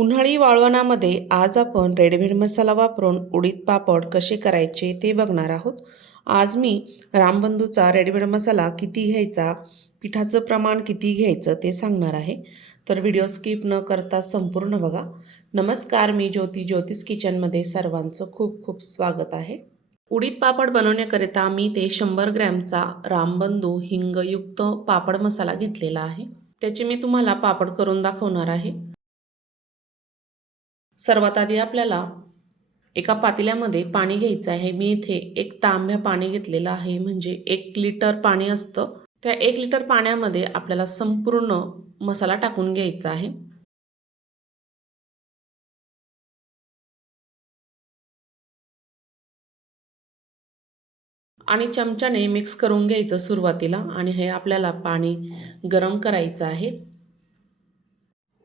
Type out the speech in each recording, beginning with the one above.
उन्हाळी वाळवणामध्ये आज आपण रेडीमेड मसाला वापरून उडीद पापड कसे करायचे ते बघणार आहोत. आज मी रामबंधूचा रेडीमेड मसाला किती घ्यायचा, पिठाचं प्रमाण किती घ्यायचं ते सांगणार आहे. तर व्हिडिओ स्किप न करता संपूर्ण बघा. नमस्कार, मी ज्योतिष किचनमध्ये सर्वांचं खूप खूप स्वागत आहे. उडीद पापड बनवण्याकरिता मी ते 100 ग्रॅमचा रामबंधू हिंगयुक्त पापड मसाला घेतलेला आहे. त्याचे मी तुम्हाला पापड करून दाखवणार आहे. सर्वात आधी आपल्याला एका पातेल्यामध्ये पाणी घ्यायचं आहे. मी इथे 1 तांब्या पाणी घेतलेलं आहे, म्हणजे 1 लिटर पाणी असतं. त्या 1 लिटर पाण्यामध्ये आपल्याला संपूर्ण मसाला टाकून घ्यायचा आहे. आणि चमच्याने मिक्स करून घ्यायचं सुरुवातीला, आणि हे आपल्याला पाणी गरम करायचं आहे.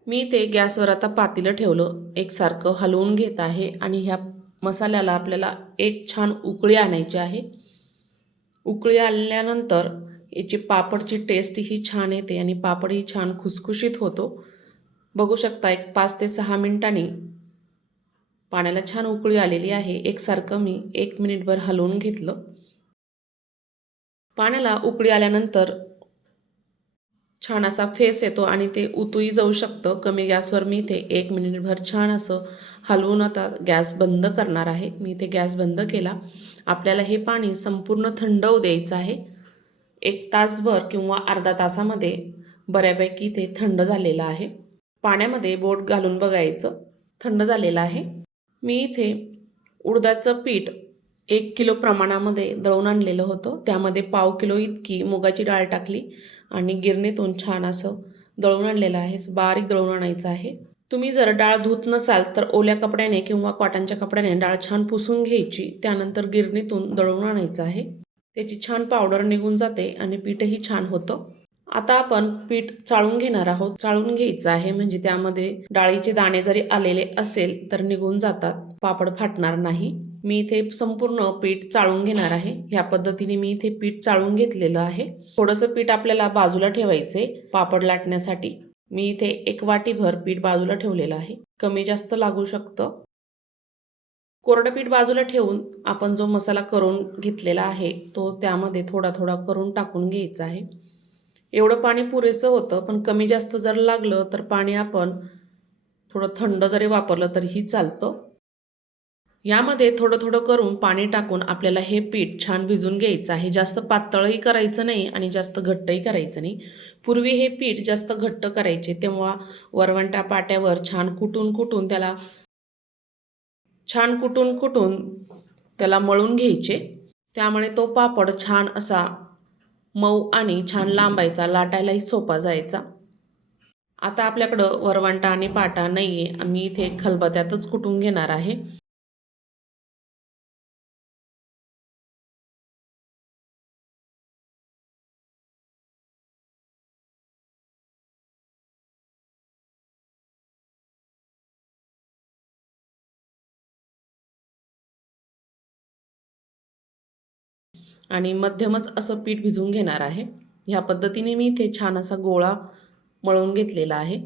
मी ते गॅसवर आता पातेलं ठेवलं, एकसारखं हलवून घेत आहे आणि ह्या मसाल्याला आपल्याला एक छान उकळी आणायची आहे. उकळी आल्यानंतर याची पापडची टेस्ट ही छान येते आणि पापडही छान खुसखुशीत होतो. बघू शकता, एक 5 ते 6 मिनिटांनी पाण्याला छान उकळी आलेली आहे. एकसारखं मी 1 मिनिटभर हलवून घेतलं. पाण्याला उकळी आल्यानंतर छान असा फेस येतो आणि ते उतूही जाऊ शकतं. कमी गॅसवर मी ते 1 मिनिटभर छान असं हलवून आता गॅस बंद करणार आहे. मी ते गॅस बंद केला. आपल्याला हे पाणी संपूर्ण थंड होऊ द्यायचं आहे. 1 तासभर किंवा अर्धा तासामध्ये बऱ्यापैकी ते थंड झालेलं आहे. पाण्यामध्ये बोट घालून बघायचं, थंड झालेलं आहे. मी इथे उडदाचं पीठ 1 किलो प्रमाणामध्ये दळून आणलेलं होतं. त्यामध्ये पाव किलो इतकी मुगाची डाळ टाकली आणि गिरणीतून छान असं दळून आणलेलं आहे. बारीक दळून आणायचं आहे. तुम्ही जर डाळ धुत नसाल तर ओल्या कपड्याने किंवा कॉटनच्या कपड्याने डाळ छान पुसून घ्यायची. त्यानंतर गिरणीतून दळून आणायचं आहे. त्याची छान पावडर निघून जाते आणि पीठही छान होतं. आता आपण पीठ चाळून घेणार आहोत. चाळून घ्यायचं आहे, म्हणजे त्यामध्ये डाळीचे दाणे जरी आलेले असेल तर निघून जातात, पापड फाटणार नाही. मी इथे संपूर्ण पीठ चाळून घेणार आहे. ह्या पद्धतीने मी इथे पीठ चाळून घेतलेलं आहे. थोडंसं पीठ आपल्याला बाजूला ठेवायचे पापड लाटण्यासाठी. मी इथे 1 वाटीभर पीठ बाजूला ठेवलेलं आहे. कमी जास्त लागू शकतं. कोरडं पीठ बाजूला ठेवून आपण जो मसाला करून घेतलेला आहे तो त्यामध्ये थोडा थोडा करून टाकून घ्यायचा आहे. एवढं पाणी पुरेसं होतं, पण कमी जास्त जर लागलं तर पाणी आपण थोडं थंड जरी वापरलं तरीही चालतं. यामध्ये थोडं थोडं करून पाणी टाकून आपल्याला हे पीठ छान भिजून घ्यायचं आहे. जास्त पातळही करायचं नाही आणि जास्त घट्टही करायचं नाही. पूर्वी हे पीठ जास्त घट्ट करायचे, तेव्हा वरवंटा पाट्यावर छान कुटून त्याला मळून घ्यायचे. त्यामुळे तो पापड छान असा मऊ आणि छान लांबायचा, लाटायलाही सोपा जायचा. आता आपल्याकडं वरवंटा आणि पाटा नाही आहे. मी इथे खलबत्त्यातच कुटून घेणार आहे. आणि मध्यमच असं पीठ भिजवून घेणार आहे. ह्या पद्धतीने मी इथे छान असा गोळा मळून घेतलेला आहे.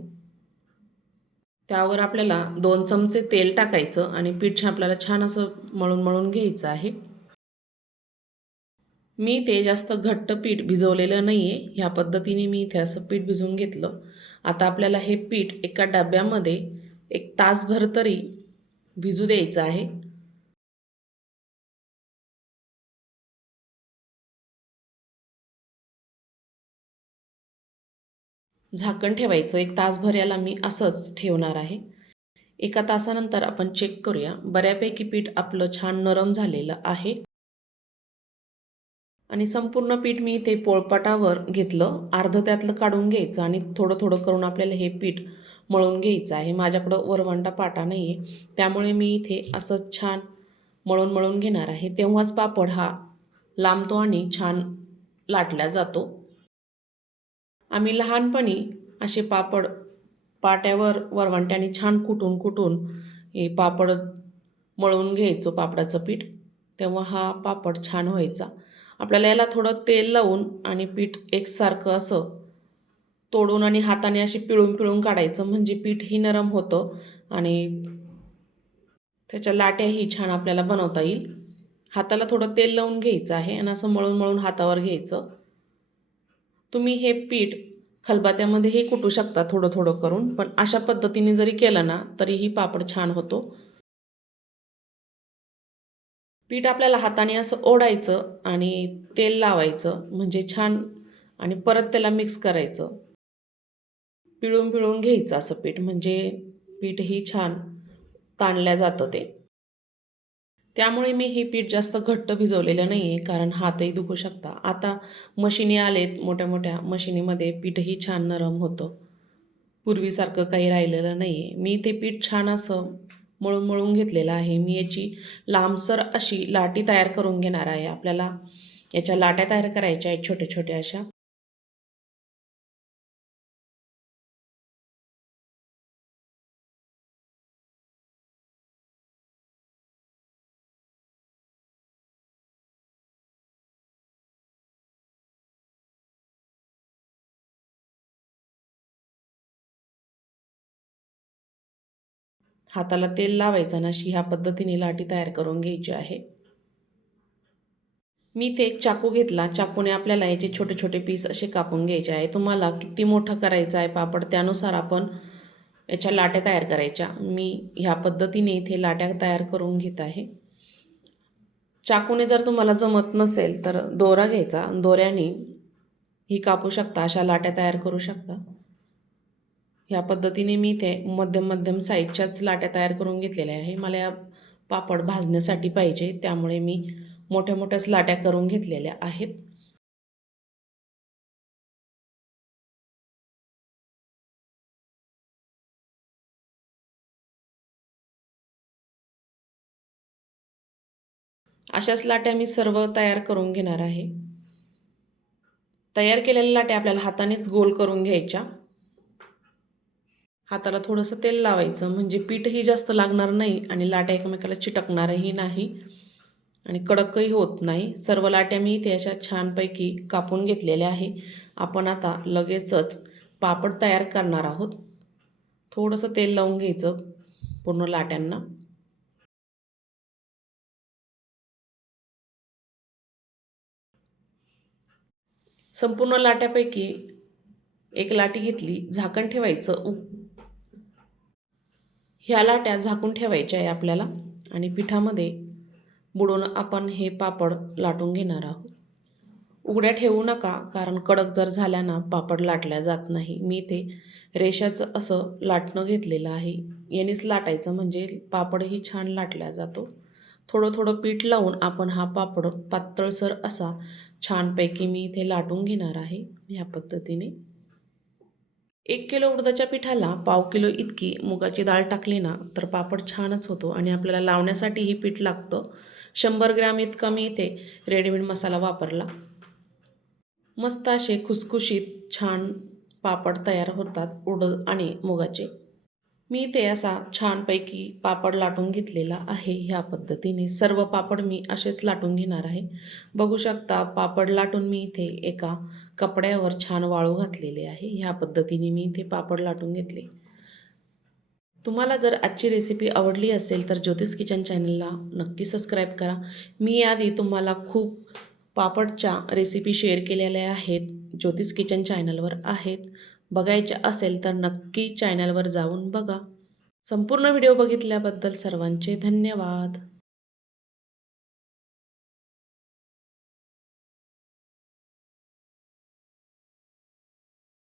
त्यावर आपल्याला 2 चमचे तेल टाकायचं आणि पीठ आपल्याला छान असं मळून घ्यायचं आहे. मी ते जास्त घट्ट पीठ भिजवलेलं नाही आहे. ह्या पद्धतीने मी इथे असं पीठ भिजवून घेतलं. आता आपल्याला हे पीठ एका डब्यामध्ये 1 तासभर तरी भिजू द्यायचं आहे. झाकण ठेवायचं. 1 तासभर याला मी असंच ठेवणार आहे. 1 तासानंतर आपण चेक करूया. बऱ्यापैकी पीठ आपलं छान नरम झालेलं आहे. आणि संपूर्ण पीठ मी इथे पोळपाटावर घेतलं. अर्धं त्यातलं काढून घ्यायचं आणि थोडं थोडं करून आपल्याला हे पीठ मळून घ्यायचं आहे. माझ्याकडं वरवंटा पाटा नाही आहे, त्यामुळे मी इथे असं छान मळून घेणार आहे. तेव्हाच पापड हा लांबतो आणि छान लाटला जातो. आम्ही लहानपणी असे पापड पाट्यावर वरवंट्याने छान कुटून हे पापड मळून घ्यायचो, पापडाचं पीठ. तेव्हा हा पापड छान व्हायचा. आपल्याला याला थोडं तेल लावून आणि पीठ एकसारखं असं तोडून आणि हाताने अशी पिळून काढायचं, म्हणजे पीठही नरम होतं आणि त्याच्या लाट्याही छान आपल्याला बनवता येईल. हाताला थोडं तेल लावून घ्यायचं आहे आणि असं मळून मळून हातावर घ्यायचं. तुम्ही हे पीठ खलबत्त्यामध्येही कुटू शकता थोडं थोडं करून, पण अशा पद्धतीने जरी केलं ना तरीही पापड छान होतो. पीठ आपल्याला हाताने असं ओढायचं आणि तेल लावायचं म्हणजे छान, आणि परत त्याला मिक्स करायचं. पिळून पिळून घ्यायचं असं पीठ, म्हणजे पीठही छान ताणलं जातं ते. त्यामुळे मी हे पीठ जास्त घट्ट भिजवलेलं नाही आहे, कारण हातही दुखू शकता. आता मशिनी आलेत, मोठ्या मोठ्या मशिनीमध्ये पीठही छान नरम होतं. पूर्वीसारखं काही राहिलेलं नाही आहे. मी ते पीठ छान असं मळून मळून घेतलेलं आहे. मी याची लांबसर अशी लाटी तयार करून घेणार आहे. आपल्याला याच्या लाट्या तयार करायच्या आहेत छोट्या छोट्या अशा. हाताला तेल लावायचं ना, अशी ह्या पद्धतीने लाटी तयार करून घ्यायची आहे. मी ते एक चाकू घेतला. चाकूने आपल्याला याचे छोटे छोटे पीस असे कापून घ्यायचे आहे. तुम्हाला किती मोठा करायचा आहे पापड त्यानुसार आपण याच्या लाट्या तयार करायच्या. मी ह्या पद्धतीने इथे लाट्या तयार करून घेत आहे. चाकूने जर तुम्हाला जमत नसेल तर दोरा घ्यायचा. दोऱ्याने ही कापू शकता, अशा लाट्या तयार करू शकता. ह्या पद्धतीने मी इथे मध्यम मध्यम साईजच्याच लाट्या तयार करून घेतलेल्या आहे. मला या पापड भाजण्यासाठी पाहिजे, त्यामुळे मी मोठ्या मोठ्याच लाट्या करून घेतलेल्या आहेत. अशाच लाट्या मी सर्व तयार करून घेणार आहे. तयार केलेल्या लाट्या आपल्याला हातानेच गोल करून घ्यायच्या. हाताला थोडंसं तेल लावायचं म्हणजे पीठही जास्त लागणार नाही आणि लाट्या एकमेकाला चिटकणारही नाही आणि कडकही होत नाही. सर्व लाट्या मी इथे अशा छानपैकी कापून घेतलेल्या आहे. आपण आता लगेचच पापड तयार करणार आहोत. थोडंसं तेल लावून घ्यायचं पूर्ण लाट्यांना. संपूर्ण लाट्यापैकी एक लाटी घेतली, झाकण ठेवायचं. ह्या लाट्या झाकून ठेवायच्या आहे आपल्याला आणि पिठामध्ये बुडवून आपण हे पापड लाटून घेणार आहोत. उघड्या ठेवू नका, कारण कडक जर झाल्या ना पापड लाटल्या जात नाही. मी ते रेषाचं असं लाटणं घेतलेलं आहे. यानेच लाटायचं म्हणजे पापडही छान लाटला जातो. थोडं थोडं पीठ लावून आपण हा पापड पातळसर असा छानपैकी मी इथे लाटून घेणार आहे ह्या पद्धतीने. 1 किलो उडदाच्या पिठाला पाव किलो इतकी मुगाची डाळ टाकली ना तर पापड छानच होतो आणि आपल्याला लावण्यासाठीही पीठ लागतं. 100 ग्रॅम इतका मी इथे रेडीमेड मसाला वापरला. मस्त असे खुसखुशीत छान पापड तयार होतात उडद आणि मुगाचे. मी ते असा छानपैकी पापड लाटून घेतलेला आहे. ह्या पद्धतीने सर्व पापड मी असेच लाटून घेणार आहे. बघू शकता पापड लाटून मी इथे एका कपड्यावर छान वाळू घातलेले आहे. ह्या पद्धतीने मी इथे पापड लाटून घेतले. तुम्हाला जर आजची रेसिपी आवडली असेल तर ज्योतिष किचन चॅनलला नक्की सबस्क्राईब करा. मी याआधी तुम्हाला खूप पापडच्या रेसिपी शेअर केलेल्या आहेत. ज्योतिष किचन चॅनलवर आहेत. बघायच्या असेल तर नक्की चॅनलवर जाऊन बघा. संपूर्ण व्हिडिओ बघितल्याबद्दल सर्वांचे धन्यवाद.